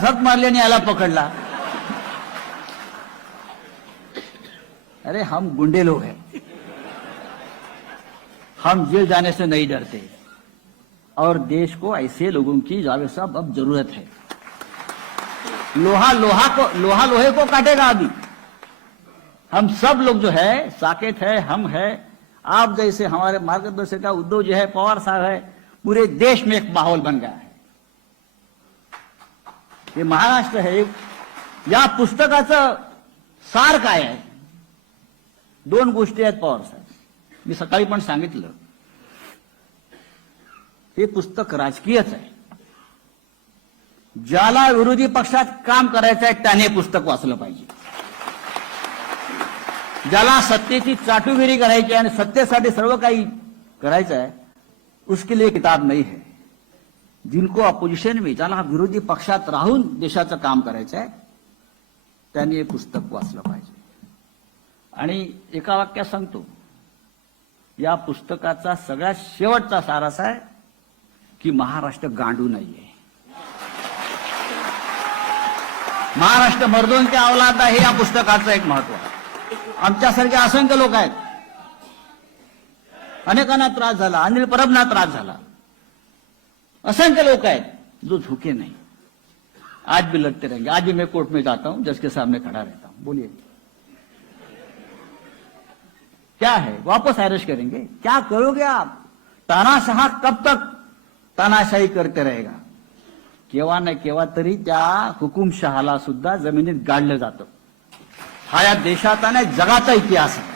मारली आणि याला पकडला. अरे, हम गुंडे लोग हैं. हम जेल जाने से नहीं डरते. और देश को ऐसे लोगों की जावेद साहब अब ज़रूरत है. लोहा लोहा को लोहा लोहे को काटेगा अभी हम सब लोग जो है, साकेत है, हम है, आप जैसे हमारे मार्गदर्शक उद्धव जो है, पवार साहब है, पूरे देश में एक माहौल बन गया है. हे महाराष्ट्र हे या पुस्तकाचं सार काय आहे? दोन गोष्टी आहेत पवार साहेब. मी सकाळी पण सांगितलं. हे पुस्तक राजकीयच आहे. ज्याला विरोधी पक्षात काम करायचं आहे त्याने पुस्तक वाचलं पाहिजे. ज्याला सत्तेची चाटुगिरी करायची आहे आणि सत्तेसाठी सर्व काही करायचं आहे उसके लिए किताब नाही है. जिनको अपोजिशन में ज्याला विरोधी पक्षात राहून देशाचं काम करायचं आहे त्यांनी हे पुस्तक वाचलं पाहिजे. आणि एका वाक्यात सांगतो या पुस्तकाचा सगळ्यात शेवटचा सारस आहे की महाराष्ट्र गांडू नाहीये. महाराष्ट्र मर्दोन के अवलाद आहे हे या पुस्तकाचं एक महत्त्व आमच्यासारखे असंख्य लोक आहेत. अनेकांना त्रास झाला अनिल परबना त्रास झाला. असंख्य लोग आहेत जो झुके नहीं. आज भी लड़ते रहेंगे. आज भी मैं कोर्ट में जाता हूं जज के सामने खड़ा रहता हूं. बोलिए। क्या है? वापस अरेस्ट करेंगे? क्या करोगे आप? तानाशाह कब तक तानाशाही करते रहेगा? केव्हा नाही केव्हा तरी त्या हुकुमशहाला सुद्धा जमिनीत गाडलं जातं. हा या देशाचा नाही जगाचा इतिहास आहे.